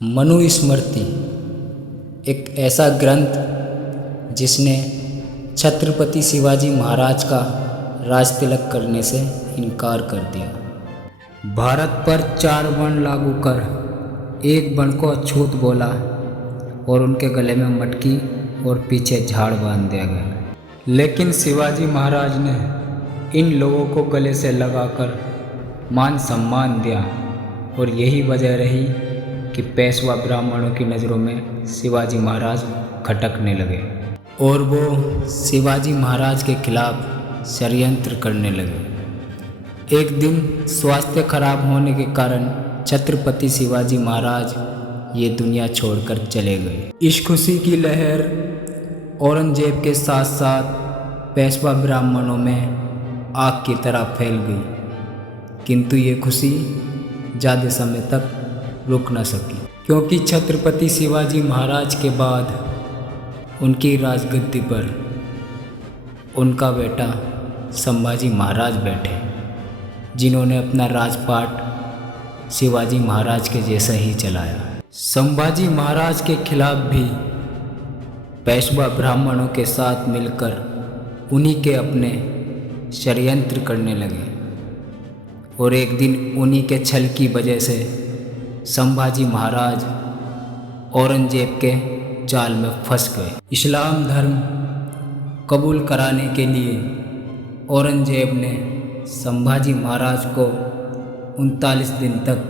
मनुस्मृति एक ऐसा ग्रंथ जिसने छत्रपति शिवाजी महाराज का राज तिलक करने से इनकार कर दिया। भारत पर 4 वन लागू कर एक वन को अछूत बोला और उनके गले में मटकी और पीछे झाड़ बांध दिया गया। लेकिन शिवाजी महाराज ने इन लोगों को गले से लगाकर मान सम्मान दिया और यही वजह रही कि पेशवा ब्राह्मणों की नज़रों में शिवाजी महाराज खटकने लगे और वो शिवाजी महाराज के खिलाफ षड्यंत्र करने लगे। एक दिन स्वास्थ्य खराब होने के कारण छत्रपति शिवाजी महाराज ये दुनिया छोड़कर चले गए। इस खुशी की लहर औरंगजेब के साथ साथ पेशवा ब्राह्मणों में आग की तरह फैल गई, किंतु ये खुशी ज़्यादा समय तक रुक न सकी, क्योंकि छत्रपति शिवाजी महाराज के बाद उनकी राजगद्दी पर उनका बेटा संभाजी महाराज बैठे, जिन्होंने अपना राजपाट शिवाजी महाराज के जैसा ही चलाया। संभाजी महाराज के खिलाफ भी पेशवा ब्राह्मणों के साथ मिलकर उन्हीं के अपने षड्यंत्र करने लगे और एक दिन उन्हीं के छल की वजह से संभाजी महाराज औरंगजेब के जाल में फंस गए। इस्लाम धर्म कबूल कराने के लिए औरंगजेब ने संभाजी महाराज को 39 दिन तक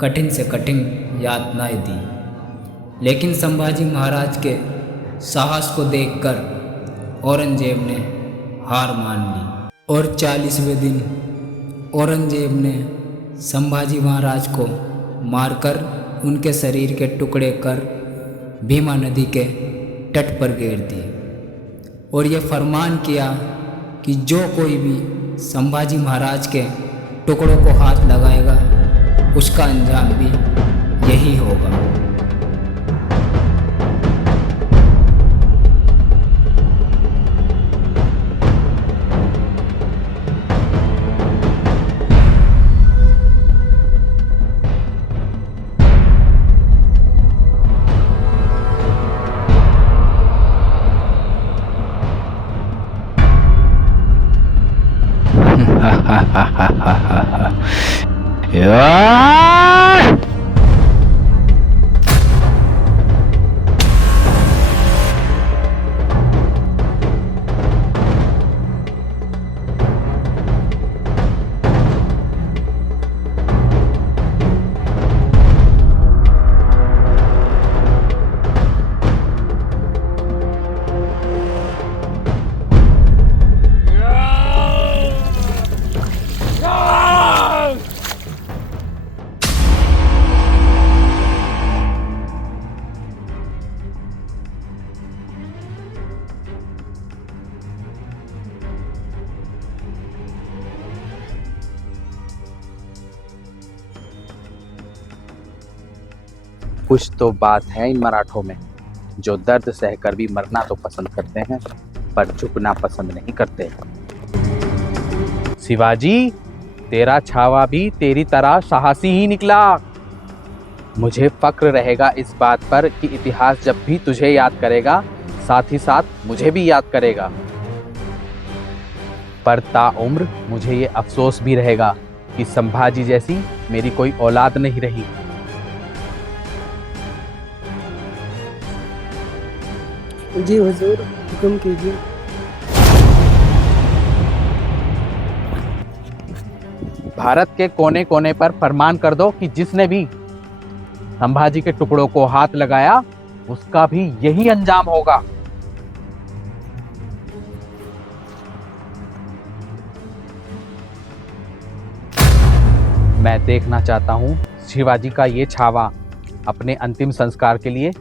कठिन से कठिन यातनाएं दी, लेकिन संभाजी महाराज के साहस को देखकर औरंगजेब ने हार मान ली और 40वें दिन औरंगजेब ने संभाजी महाराज को मारकर उनके शरीर के टुकड़े कर भीमा नदी के तट पर गिर दिए और ये फरमान किया कि जो कोई भी संभाजी महाराज के टुकड़ों को हाथ लगाएगा उसका अंजाम भी यही होगा। कुछ तो बात है इन मराठों में, जो दर्द सहकर भी मरना तो पसंद करते हैं पर झुकना पसंद नहीं करते। शिवाजी, तेरा छावा भी तेरी तरह साहसी ही निकला। मुझे फक्र रहेगा इस बात पर कि इतिहास जब भी तुझे याद करेगा साथ ही साथ मुझे भी याद करेगा, पर ताउम्र मुझे ये अफसोस भी रहेगा कि संभाजी जैसी मेरी कोई औलाद नहीं रही। जी हुजूर, हुक्म कीजिए। भारत के कोने कोने पर फरमान कर दो कि जिसने भी संभाजी के टुकड़ों को हाथ लगाया उसका भी यही अंजाम होगा। मैं देखना चाहता हूं शिवाजी का ये छावा अपने अंतिम संस्कार के लिए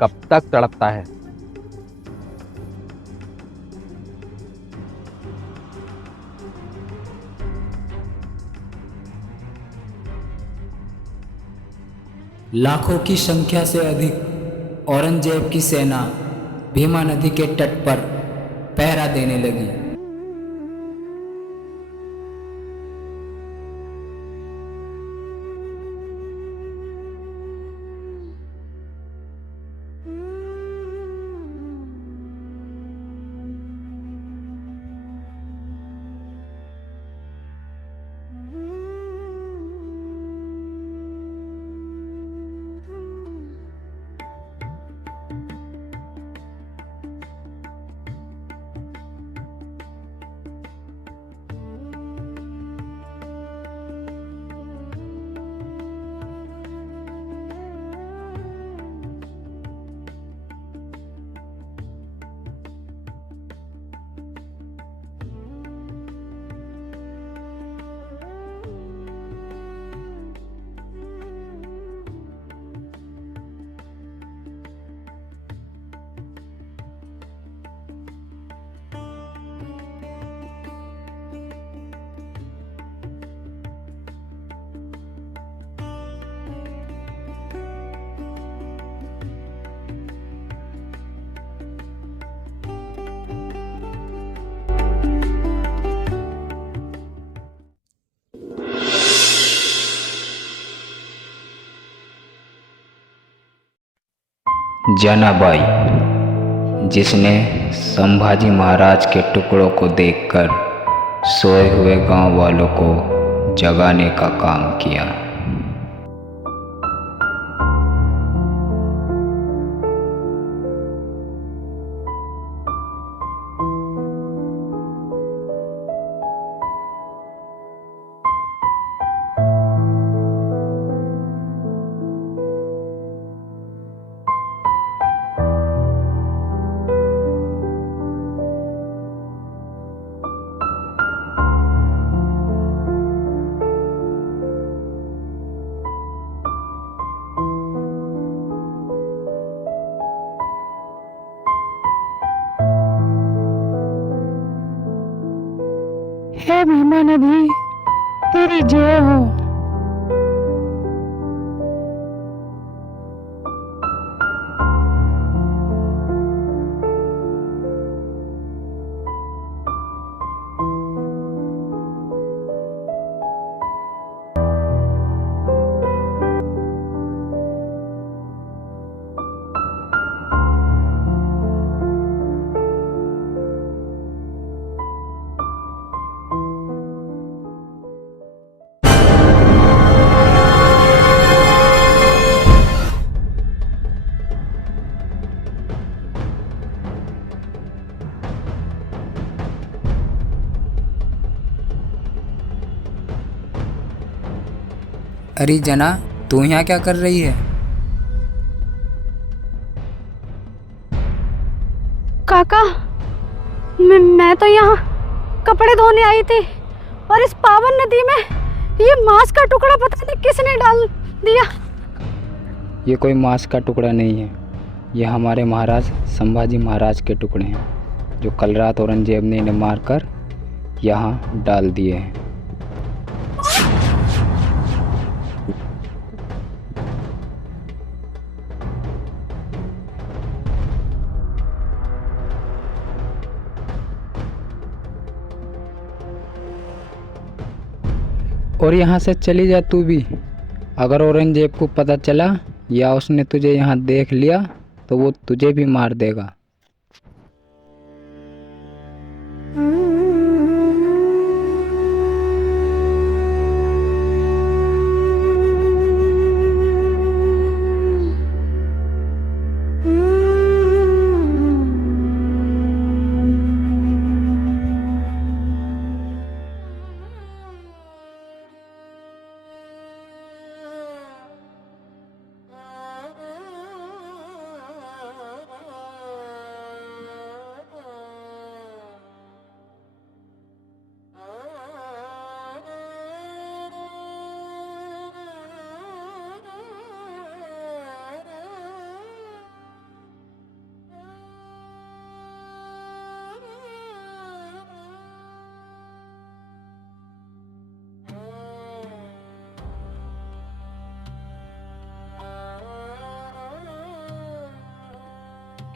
कब तक तड़पता है। लाखों की संख्या से अधिक औरंगजेब की सेना भीमा नदी के तट पर पहरा देने लगी। जनाबाई, जिसने संभाजी महाराज के टुकड़ों को देखकर सोए हुए गांव वालों को जगाने का काम किया। हे भीमा नदी, तेरी जय हो। अरे जना, तू यहाँ क्या कर रही है? काका, मैं तो यहाँ कपड़े धोने आई थी और इस पावन नदी में ये मांस का टुकड़ा पता नहीं किसने डाल दिया। ये कोई मांस का टुकड़ा नहीं है, ये हमारे महाराज संभाजी महाराज के टुकड़े हैं, जो कल रात औरंगजेब ने इन्हें मारकर यहाँ डाल दिए हैं। और यहाँ से चली जा तू भी। अगर औरंगजेब को पता चला या उसने तुझे यहाँ देख लिया तो वो तुझे भी मार देगा।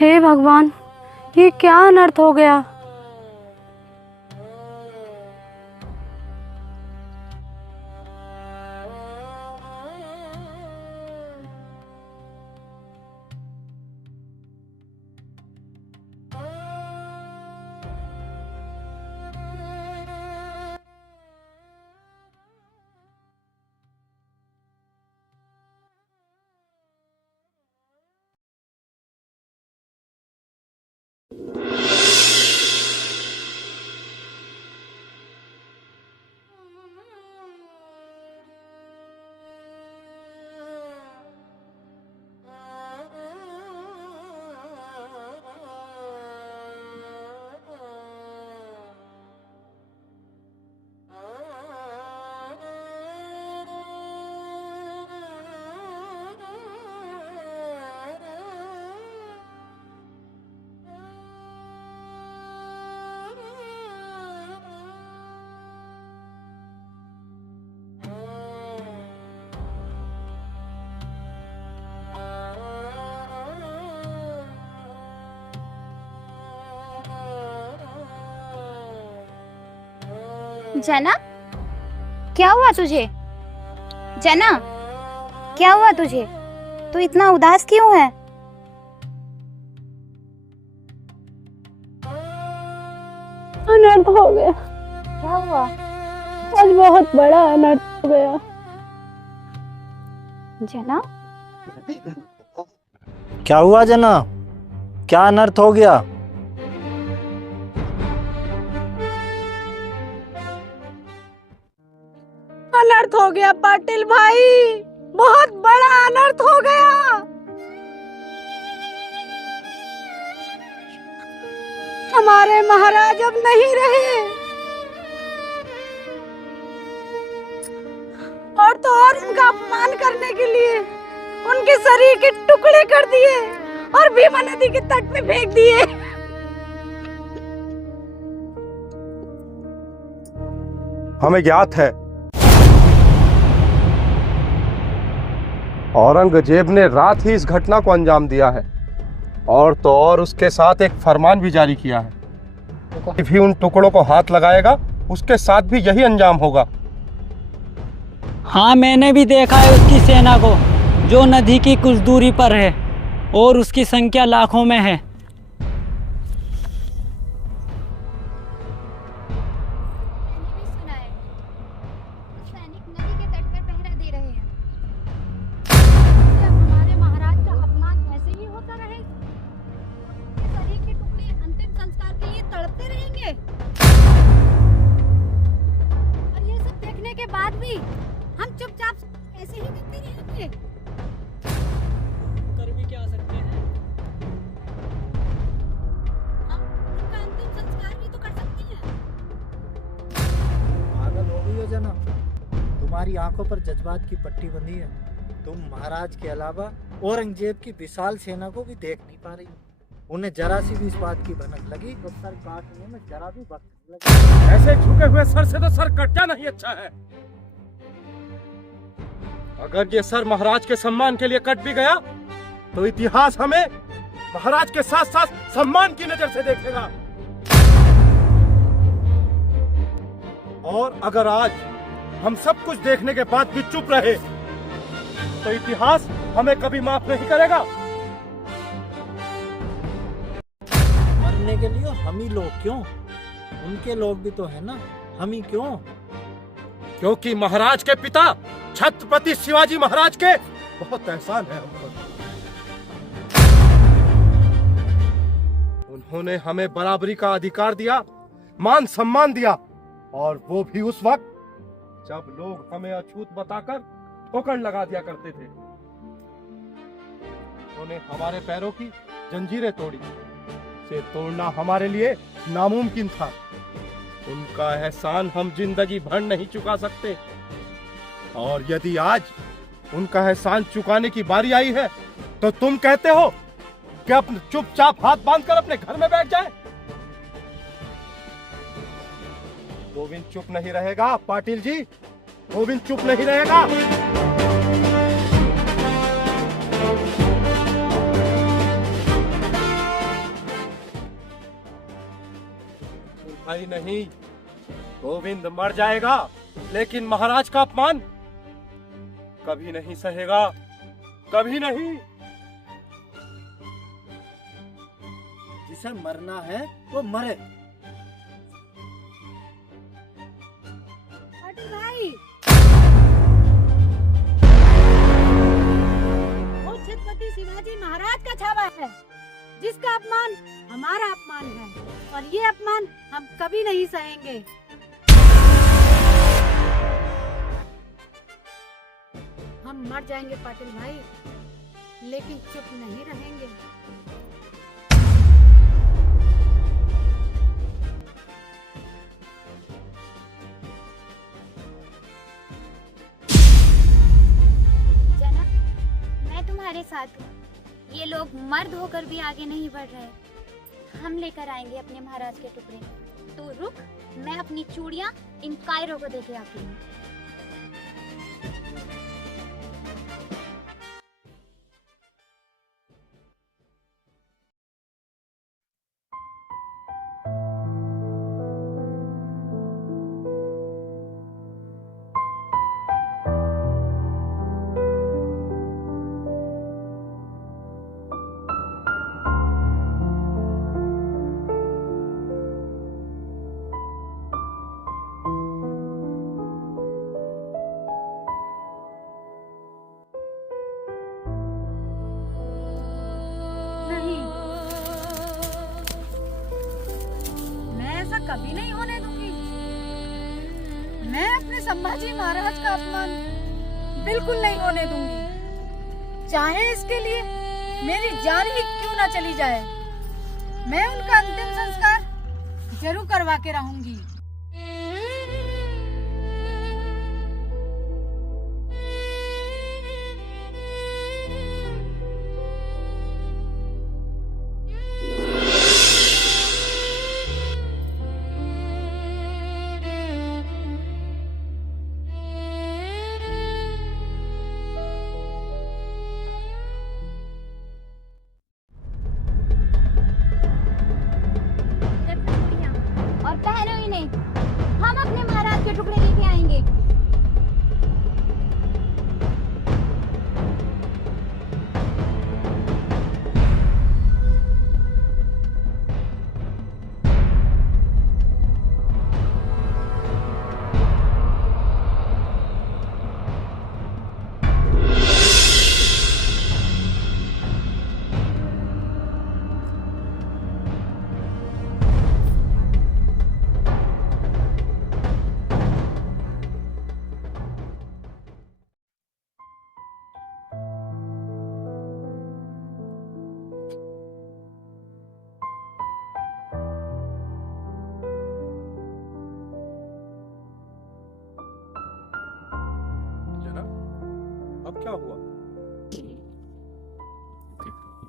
हे भगवान, ये क्या अनर्थ हो गया। जना, क्या हुआ तुझे? जना, क्या हुआ तुझे? तू इतना उदास क्यों है? हो गया। क्या हुआ? आज बहुत बड़ा अनर्थ हो गया। जना, क्या हुआ जना? क्या अनर्थ हो गया? अनर्थ हो गया पाटिल भाई, बहुत बड़ा अनर्थ हो गया। हमारे महाराज अब नहीं रहे, और तो और उनका अपमान करने के लिए उनके शरीर के टुकड़े कर दिए और भीमा नदी के तट पे फेंक दिए। हमें ज्ञात है औरंगजेब ने रात ही इस घटना को अंजाम दिया है, और तो और उसके साथ एक फरमान भी जारी किया है कि भी उन टुकड़ों को हाथ लगाएगा उसके साथ भी यही अंजाम होगा। हाँ, मैंने भी देखा है उसकी सेना को, जो नदी की कुछ दूरी पर है और उसकी संख्या लाखों में है। मैंने भी सुना है कुछ सैनिक नदी के तट पर पहरा दे रहे हैं। क्या हमारे महाराज का अपमान ऐसे ही होता रहेगा? शरीर के टुकड़े अंतिम संस्कार के लिए तड़पते रहेंगे, और ये सब देखने के बाद भी हम चुपचाप ऐसे ही देखते रहेंगे। कर भी क्या सकते हैं? हम उनका अंतिम संस्कार भी तो कर सकते हैं। पागल हो गई हो जना? तुम्हारी आंखों पर जज्बात की पट्टी बंधी है। तुम महाराज के अलावा औरंगजेब की विशाल सेना को भी देख नहीं पा रही। उन्हें जरा सी भी इस बात की भनक लगी तो सर काटने में जरा भी वक्त नहीं लगा। ऐसे झुके हुए सर से तो सर कटना नहीं अच्छा है। अगर ये सर महाराज के सम्मान के लिए कट भी गया तो इतिहास हमें महाराज के साथ साथ सम्मान की नजर से देखेगा। और अगर आज हम सब कुछ देखने के बाद भी चुप रहे तो इतिहास हमें कभी माफ नहीं करेगा। मरने के लिए हम ही लोग क्यों? उनके लोग भी तो है ना, हम ही क्यों? क्योंकि महाराज के पिता छत्रपति शिवाजी महाराज के बहुत एहसान है हम पर। उन्होंने हमें बराबरी का अधिकार दिया, मान सम्मान दिया, और वो भी उस वक्त जब लोग हमें अछूत बताकर ठोकर लगा दिया करते थे। उन्होंने हमारे पैरों की जंजीरें तोड़ी, से तोड़ना हमारे लिए नामुमकिन था। उनका एहसान हम जिंदगी भर नहीं चुका सकते, और यदि आज उनका एहसान चुकाने की बारी आई है तो तुम कहते हो कि अपने चुपचाप हाथ बांधकर अपने घर में बैठ जाए। गोविंद चुप नहीं रहेगा पाटिल जी, गोविंद चुप नहीं रहेगा। भाई नहीं, गोविंद मर जाएगा लेकिन महाराज का अपमान कभी नहीं सहेगा, कभी नहीं। जिसे मरना है वो मरे। पाटिल भाई, वो छत्रपति शिवाजी महाराज का छावा है, जिसका अपमान हमारा अपमान है, और ये अपमान हम कभी नहीं सहेंगे। हम मर जाएंगे पाटिल भाई, लेकिन चुप नहीं रहेंगे। जना, मैं तुम्हारे साथ हूँ। ये लोग मर्द होकर भी आगे नहीं बढ़ रहे। हम लेकर आएंगे अपने महाराज के टुकड़े। तो रुक, मैं अपनी चूड़ियाँ इन कायरों को देके आती हूँ। मैं अपने संभाजी महाराज का अपमान बिल्कुल नहीं होने दूंगी, चाहे इसके लिए मेरी जान ही क्यों ना चली जाए। मैं उनका अंतिम संस्कार जरूर करवा के रहूंगी। और पहनो इन्हें, हम अपने महाराज के टुकड़े लेके आएंगे। अब क्या हुआ?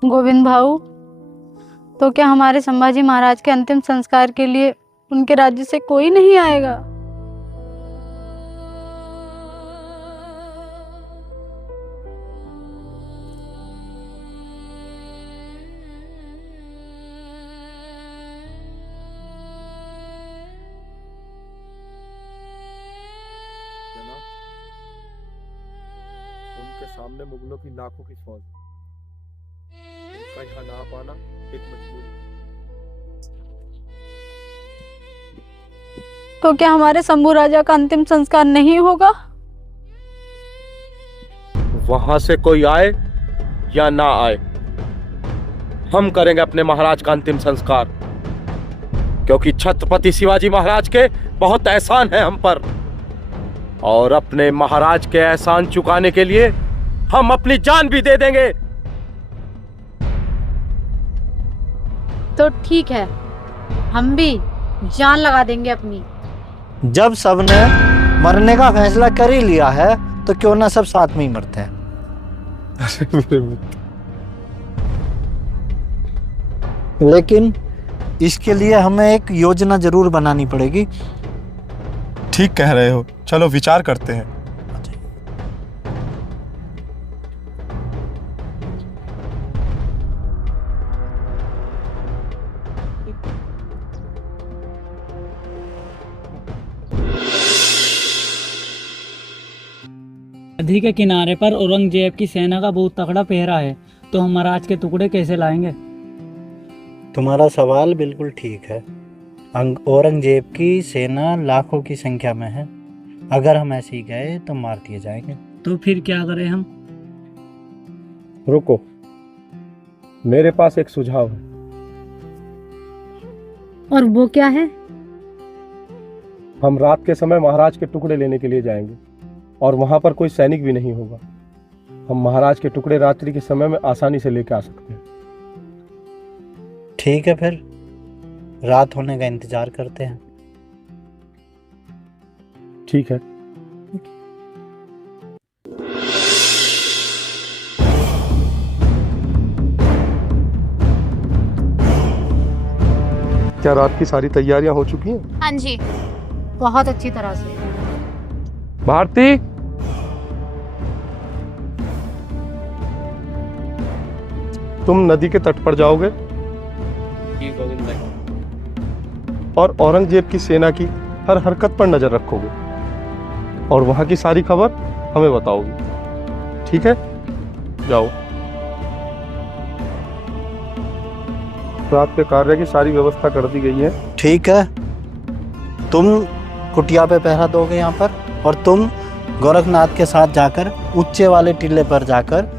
गोविंद भाऊ, तो क्या हमारे संभाजी महाराज के अंतिम संस्कार के लिए उनके राज्य से कोई नहीं आएगा? जनाब, उनके सामने मुगलों की लाखों की फौज, उनका यहाँ ना पाना एक मजबूरी। तो क्या हमारे शंभू राजा का अंतिम संस्कार नहीं होगा? वहां से कोई आए या ना आए, हम करेंगे अपने महाराज का अंतिम संस्कार, क्योंकि छत्रपति शिवाजी महाराज के बहुत एहसान है हम पर, और अपने महाराज के एहसान चुकाने के लिए हम अपनी जान भी दे देंगे। तो ठीक है, हम भी जान लगा देंगे अपनी। जब सबने मरने का फैसला कर ही लिया है तो क्यों ना सब साथ में ही मरते हैं। लेकिन इसके लिए हमें एक योजना जरूर बनानी पड़ेगी। ठीक कह रहे हो, चलो विचार करते हैं। नदी के किनारे पर औरंगजेब की सेना का बहुत तगड़ा पहरा है, तो हम महाराज के टुकड़े कैसे लाएंगे? तुम्हारा सवाल बिल्कुल ठीक है। औरंगजेब की सेना लाखों की संख्या में है, अगर हम ऐसे ही गए तो मार दिए जाएंगे। तो फिर क्या करें हम? रुको, मेरे पास एक सुझाव है। और वो क्या है? हम रात के समय महाराज के टुकड़े लेने के लिए जाएंगे और वहां पर कोई सैनिक भी नहीं होगा। हम महाराज के टुकड़े रात्रि के समय में आसानी से लेकर आ सकते हैं। ठीक है, फिर रात होने का इंतजार करते हैं। ठीक है। क्या रात की सारी तैयारियां हो चुकी हैं? हाँ जी, बहुत अच्छी तरह से। भारती, तुम नदी के तट पर जाओगे और औरंगजेब की सेना की हर हरकत पर नजर रखोगे और वहां की सारी खबर हमें बताओगे। ठीक है, जाओ। रात के कार्य की सारी व्यवस्था कर दी गई है। ठीक है, तुम कुटिया पे पहरा दोगे यहाँ पर, और तुम गोरखनाथ के साथ जाकर ऊंचे वाले टीले पर जाकर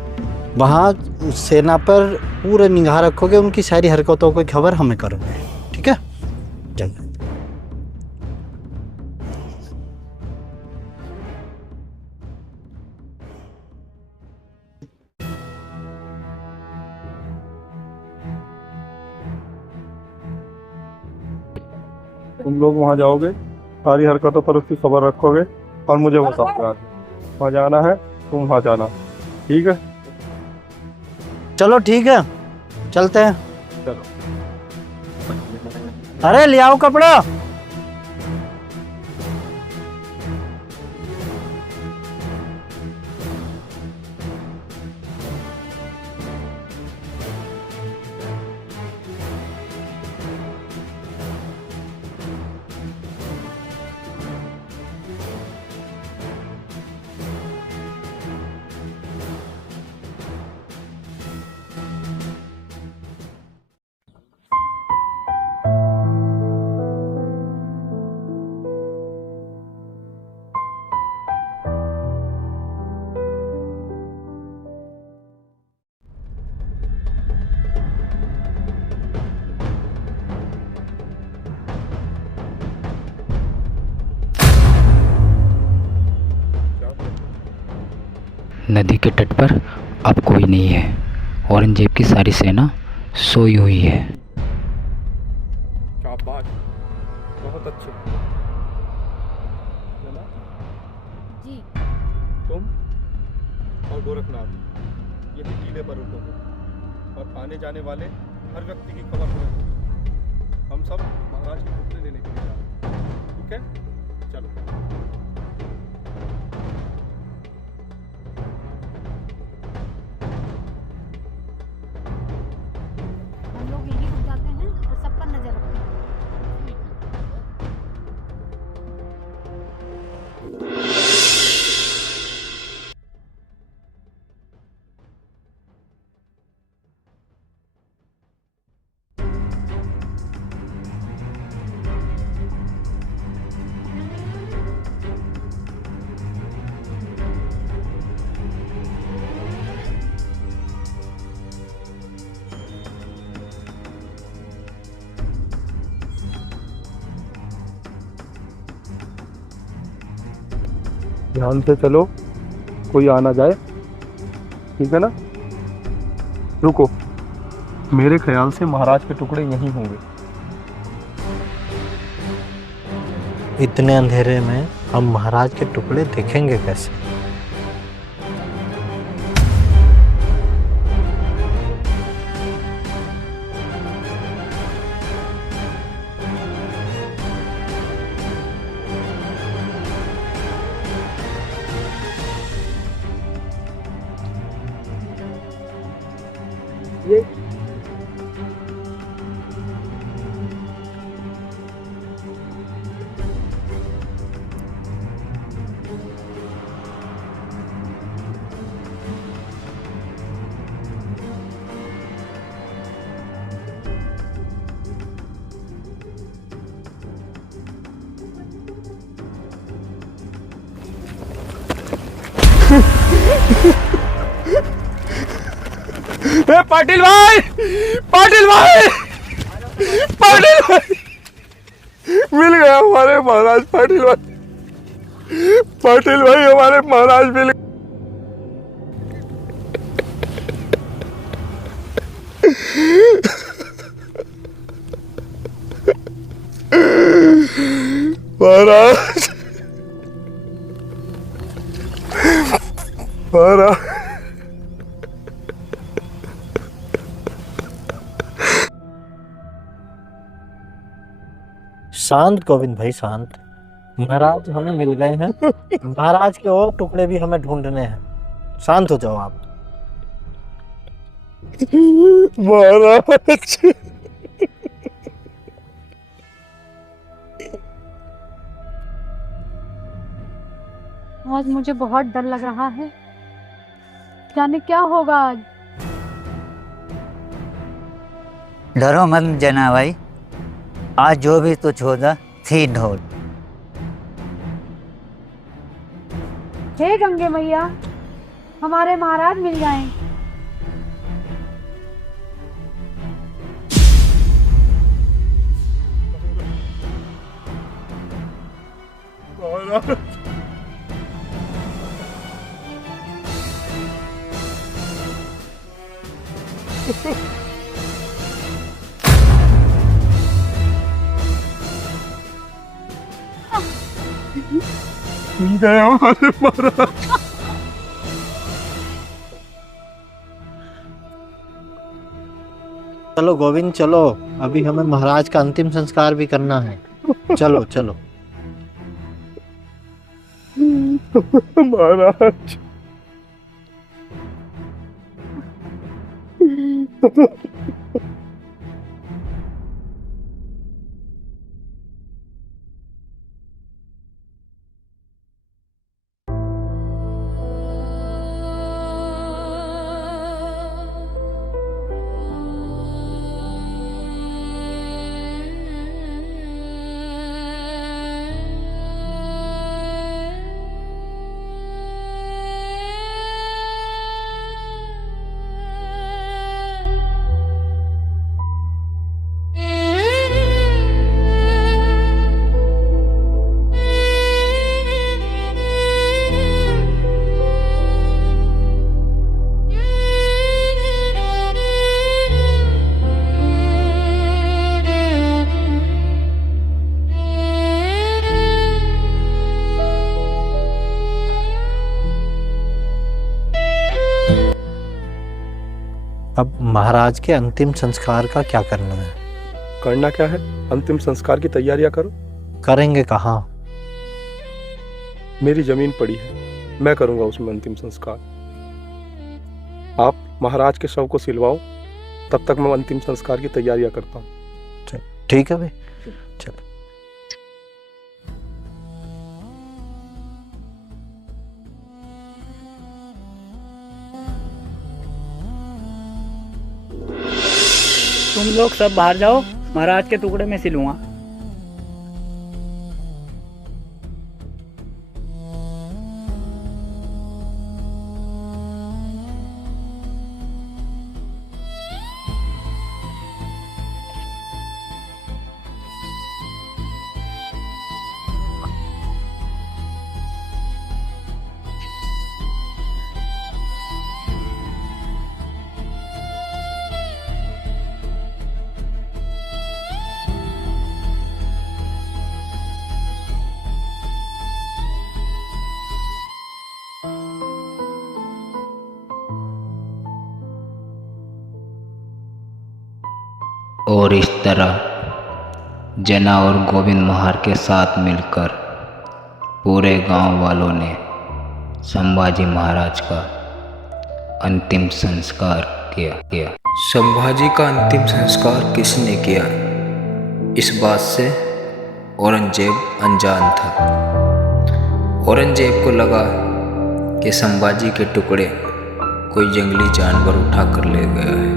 वहाँ सेना पर पूरे निगाह रखोगे, उनकी सारी हरकतों की खबर हमें करोगे। ठीक है, चलो। तुम लोग वहाँ जाओगे, सारी हरकतों पर उसकी खबर रखोगे और मुझे बताओगे। वहाँ जाना है, तुम वहाँ जाना, ठीक है? चलो ठीक है, चलते हैं। चलो। अरे ले आओ कपड़ा। नदी के तट पर अब कोई नहीं है। औरंगजेब की सारी सेना सोई हुई है। शाबाश, बहुत अच्छे। चला? जी। तुम और गोरखनाथ यही टीले पर रुकोगे और आने जाने वाले हर व्यक्ति की खबर रखोगे। हम सब महाराज के टुकड़े लेने के लिए जा रहे हैं, ठीक है? चलो। हम लोग यहीं रुक जाते हैं और सब पर नजर रखते हैं। ध्यान से चलो, कोई आ ना जाए, ठीक है ना? रुको, मेरे ख्याल से महाराज के टुकड़े यहीं होंगे। इतने अंधेरे में हम महाराज के टुकड़े देखेंगे कैसे? पाटिल भाई, पाटिल भाई, पाटिल भाई, मिल गया हमारे महाराज। पाटिल भाई, पाटिल भाई, हमारे महाराज मिल गए। महाराज, महाराज, शांत गोविंद भाई, शांत। महाराज हमें मिल गए हैं, महाराज के और टुकड़े भी हमें ढूंढने हैं। शांत हो जाओ आप। महाराज, आज मुझे बहुत डर लग रहा है, जाने क्या होगा आज। डरो मत जना भाई, आज जो भी तुझ होगा थी ढोल। हे गंगे मैया, हमारे महाराज मिल जाएं। महाराज, जय हमारे महाराज। चलो गोविंद चलो, अभी हमें महाराज का अंतिम संस्कार भी करना है। चलो चलो। महाराज अब महाराज के अंतिम संस्कार का क्या करना है? करना क्या है? अंतिम संस्कार की तैयारियां करो। करेंगे कहाँ? मेरी जमीन पड़ी है, मैं करूंगा उसमें अंतिम संस्कार। आप महाराज के शव को सिलवाओ, तब तक मैं अंतिम संस्कार की तैयारियां करता हूँ। ठीक है भाई, चलो। तुम लोग सब बाहर जाओ, महाराज के टुकड़े में सिलूंगा। और इस तरह जना और गोविंद महार के साथ मिलकर पूरे गांव वालों ने संभाजी महाराज का अंतिम संस्कार किया। संभाजी का अंतिम संस्कार किसने किया, इस बात से औरंगजेब अनजान था। औरंगजेब को लगा कि संभाजी के टुकड़े कोई जंगली जानवर उठा कर ले गया है।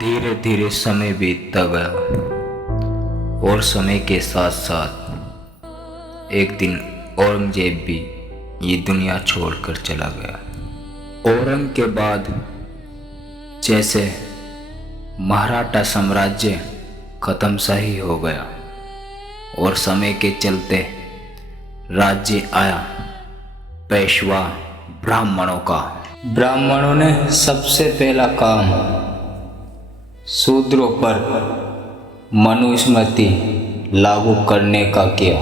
धीरे धीरे समय बीतता गया और समय के साथ साथ एक दिन औरंगजेब भी ये दुनिया छोड़कर चला गया। औरंग के बाद जैसे मराठा साम्राज्य खत्म सा ही हो गया और समय के चलते राज्य आया पेशवा ब्राह्मणों का। ब्राह्मणों ने सबसे पहला काम शूद्रों पर मनुस्मृति लागू करने का किया।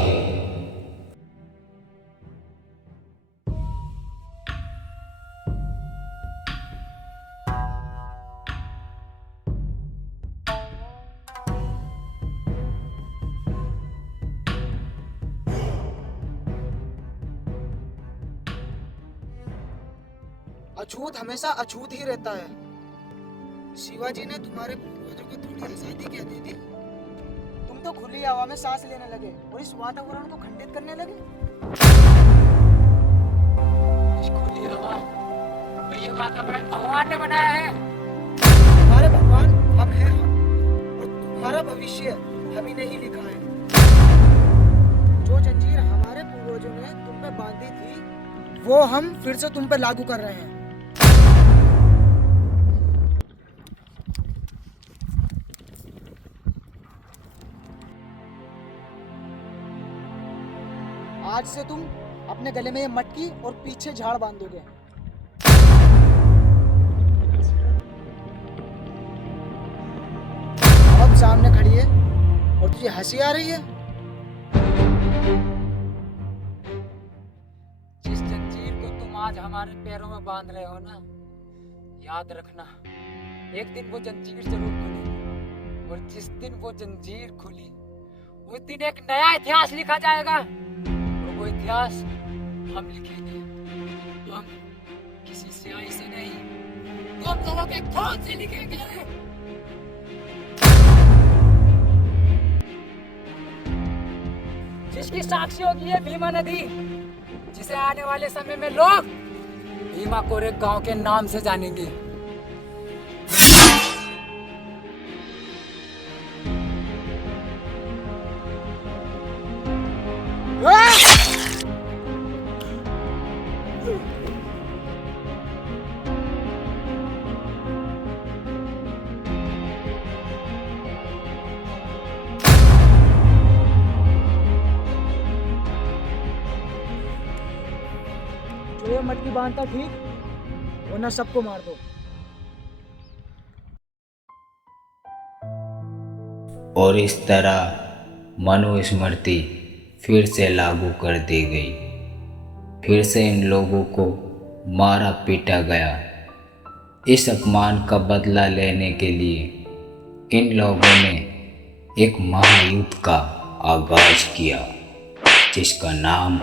अछूत हमेशा अछूत ही रहता है। शिवाजी ने तुम्हारे पूर्वजों को थोड़ी आजादी क्या दे दी? तुम तो खुली हवा में सांस लेने लगे और इस वातावरण को खंडित करने लगे। खुली हवा, ये वातावरण भगवान ने बनाया है। तुम्हारे भगवान हम हैं और तुम्हारा भविष्य हम ही नहीं लिखा है। जो जंजीर हमारे पूर्वजों ने तुम पे बांधी थी, वो हम फिर से तुम पे लागू कर रहे हैं। आज से तुम अपने गले में ये मटकी और पीछे झाड़ बांधोगे। सामने खड़ी है और तुझे हंसी आ रही है। जिस जंजीर को तुम आज हमारे पैरों में बांध रहे हो ना, याद रखना एक दिन वो जंजीर जरूर खुलेगी, और जिस दिन वो जंजीर खुली उस दिन एक नया इतिहास लिखा जाएगा, और वो इतिहास हम लिखेंगे। हम किसी स्याही से नहीं, तुम लोगों के खून से लिखेंगे। जिसकी साक्षी होगी ये भीमा नदी, जिसे आने वाले समय में लोग भीमा कोरे गांव के नाम से जानेंगे। जो ये मटकी बांधता ठीक, वरना सबको मार दो। और इस तरह मनुस्मृति फिर से लागू कर दी गई। फिर से इन लोगों को मारा पीटा गया। इस अपमान का बदला लेने के लिए इन लोगों ने एक महायुद्ध का आगाज किया, जिसका नाम